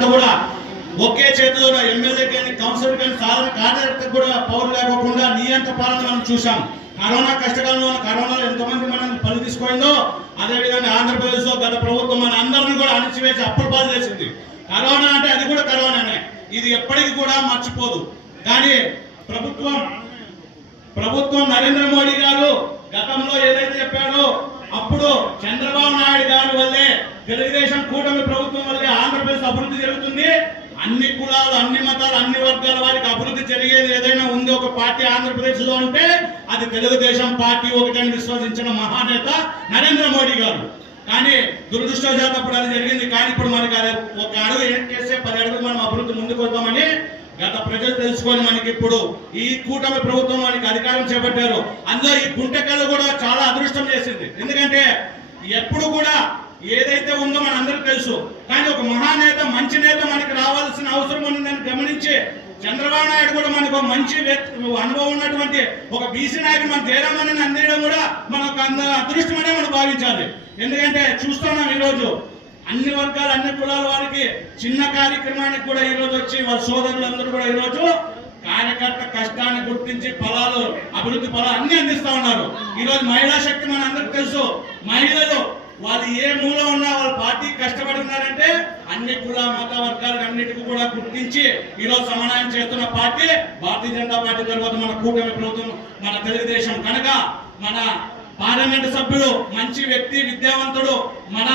అంతా కూడా ఒకే చేతిలో ఎమ్మెల్యే కానీ కౌన్సిలర్ కానీ సాధారణ కార్యకర్త కూడా పౌరు లేకోకుండా నియంత పాలన మనం చూసాం. కరోనా కష్టకాలంలో కరోనాలో ఎంతమంది మనం పని తీసుకుందో అదేవిధంగా ఆంధ్రప్రదేశ్ లో గత ప్రభుత్వం మన అందరినీ కూడా అణిచివేసి అప్పుడు పాలు చేసింది. కరోనా అంటే అది కూడా కరోనానే, ఇది ఎప్పటికీ కూడా మర్చిపోదు. కానీ ప్రభుత్వం నరేంద్ర మోడీ గారు గతంలో ఏదైతే చెప్పాడో అప్పుడు చంద్రబాబు నాయుడు గారి వల్లే తెలుగుదేశం కూటమి ప్రభుత్వం వల్లే ఆంధ్రప్రదేశ్ అభివృద్ధి జరుగుతుంది. అన్ని కులాలు, అన్ని మతాలు, అన్ని వర్గాల వారికి అభివృద్ధి జరిగేది ఏదైనా ఉంది ఒక పార్టీ ఆంధ్రప్రదేశ్ లో అంటే అది తెలుగుదేశం పార్టీ ఒకటని విశ్వసించిన మహానేత నరేంద్ర మోడీ గారు. కానీ దురదృష్టవశాత్తు అప్పుడు అది జరిగింది. కానీ ఇప్పుడు మనకి అది ఒక అడుగు చేస్తే 10 అడుగులు మనం అభివృద్ధి ముందుకు వద్దామని గత ప్రజలు తెలుసుకొని మనకి ఇప్పుడు ఈ కూటమి ప్రభుత్వం మనకి అధికారం చేపట్టారు. అందులో ఈ గుంటకలు కూడా చాలా అదృష్టం చేసింది. ఎందుకంటే ఎప్పుడు కూడా ఏదైతే ఉందో మన అందరికి తెలుసు, కానీ ఒక మహానేత, మంచి నేత మనకి రావాల్సిన అవసరం ఉందని గమనించి చంద్రబాబు నాయుడు కూడా మనకు మంచి అనుభవం ఉన్నటువంటి ఒక బీసీ నాయకుడు మన జయరామని అందేయడం కూడా మనకు అదృష్టమనే మనం భావించాలి. ఎందుకంటే చూస్తున్నాం ఈరోజు అన్ని వర్గాలు, అన్ని కులాల వారికి చిన్న కార్యక్రమానికి కూడా ఈరోజు వచ్చి వాళ్ళ సోదరులందరూ కూడా ఈరోజు కార్యకర్త కష్టాన్ని గుర్తించి ఫలాలు, అభివృద్ధి ఫలాలు అన్ని అందిస్తా ఉన్నారు. ఈరోజు మహిళా శక్తి మన అందరికి తెలుసు. మహిళలు వాళ్ళు ఏ మూల ఉన్నా వాళ్ళ పార్టీ కష్టపడి ఉన్నారంటే అన్ని కుల మత వర్గాలకు అన్నిటికీ కూడా గుర్తించి ఈరోజు సమన్వయం చేస్తున్న పార్టీ భారతీయ జనతా పార్టీ. తర్వాత మన కూటమి ప్రభుత్వం, మన తెలుగుదేశం. కనుక మన పార్లమెంటు సభ్యుడు మంచి వ్యక్తి, విద్యావంతుడు, మన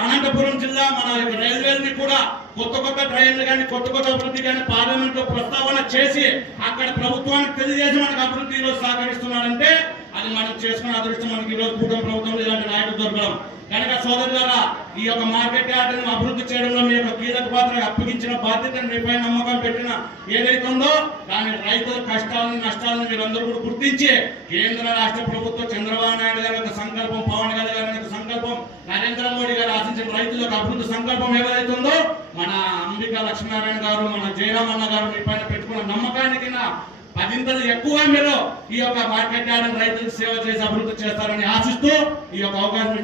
అనంతపురం జిల్లా మన రైల్వేని కూడా కొత్త ట్రైన్లు కానీ కొత్త అభివృద్ధి కానీ పార్లమెంట్ లో ప్రస్తావన చేసి అక్కడ ప్రభుత్వానికి తెలియజేసి మనకు అభివృద్ధి ఈరోజు సహకరిస్తున్నారంటే అది మనం చేసుకున్న అదృష్టం. మనకి ఈరోజు కూటమి ప్రభుత్వంలో ఇలాంటి నాయకులు దొరకడం. కనుక సోదరులారా, ఈ యొక్క మార్కెట్ యార్డును అభివృద్ధి చేయడంలో మీ యొక్క కీలక పాత్ర అప్పగించిన బాధ్యతను మీపై నమ్మకం పెట్టిన ఏదైతే ఉందో దాని రైతుల కష్టాలను, నష్టాలను మీరందరూ కూడా గుర్తించి కేంద్ర రాష్ట్ర ప్రభుత్వం చంద్రబాబు నాయుడు గారి యొక్క సంకల్పం, పవన్ కళ్యాణ్ గారి యొక్క సంకల్పం, నరేంద్ర మోడీ గారు ఆశించిన రైతుల యొక్క అభివృద్ధి సంకల్పం ఏదైతే ఉందో మన అంబికా లక్ష్మీనారాయణ గారు, మన జయరామన్న గారు మీ పైన పెట్టుకున్న నమ్మకానికి 10 ఎక్కువ మీరు ఈ యొక్క మార్కెట్ యార్డ్ రైతులకు సేవ చేసి అభివృద్ధి చేస్తారని ఆశిస్తూ ఈ యొక్క అవకాశం